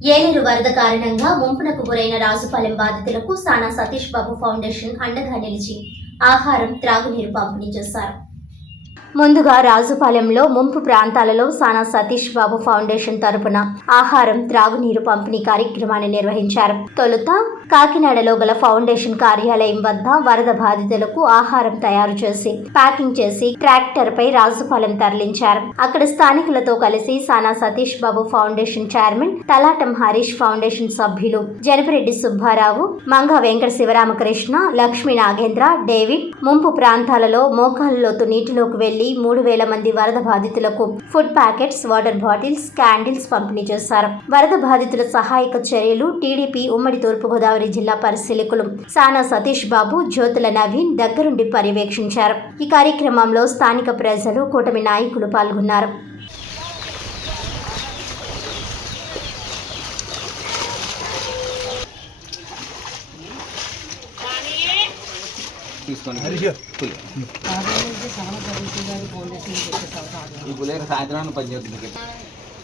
ఏలేరు వరద కారణంగా ముంపునకు గురైన రాజుపాలెం బాధితులకు సానా సతీష్ బాబు ఫౌండేషన్ అండగా నిలిచి ఆహారం త్రాగునీరు పంపిణీ చేశారు. ముందుగా రాజుపాలెంలో ముంపు ప్రాంతాలలో సానా సతీష్ బాబు ఫౌండేషన్ తరపున ఆహారం త్రాగునీరు పంపిణీ కార్యక్రమాన్ని నిర్వహించారు. తొలుత కాకినాడలో గల ఫౌండేషన్ కార్యాలయం వద్ద వరద బాధితులకు ఆహారం తయారు చేసి ప్యాకింగ్ చేసి ట్రాక్టర్ పై రాజుపాలెం తరలించారు. అక్కడ స్థానికులతో కలిసి Sana Satish Babu foundation chairman Talatam Harish foundation సభ్యులు జనపరెడ్డి సుబ్బారావు మంగ వెంకట శివరామకృష్ణ లక్ష్మీ నాగేంద్ర డేవిడ్ ముంపు ప్రాంతాలలో మోకాళ్ళలోతు నీటిలోకి వెళ్ళి మూడు వేల మంది వరద బాధితులకు food packets water bottles candles పంపిణీ చేశారు. వరద బాధితుల సహాయక చర్యలు టీడీపీ ఉమ్మడి తూర్పుగోదావరి జిల్లా పరిశీలకులు సానా సతీష్ బాబు జ్యోతుల నవీన్ దగ్గరుండి పర్యవేక్షించారు. ఈ కార్యక్రమంలో స్థానిక ప్రజలు కూటమి నాయకులు పాల్గొన్నారు. తీసుకోండి పులి. ఈ పులి సాయంత్రం పనిచేస్తుంది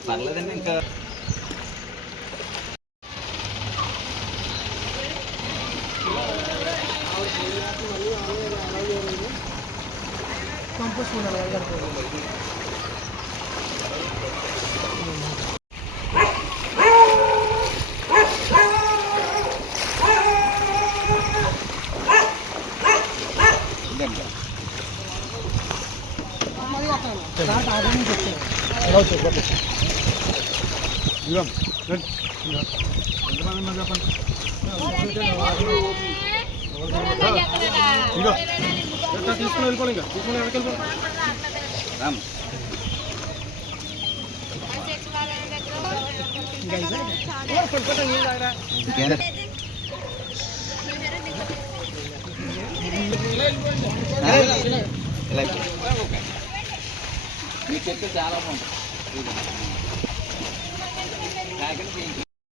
పర్లేదండి ఇంకా. ఇదండి తీసుకుని వెళ్ళిపోవాలి ఇంకా తీసుకుని వెనక్కి వెళ్ళిపోవాలి రామ్ ఇలా మీ చెట్టు చాలా బాగుంటుంది ప్యాకెట్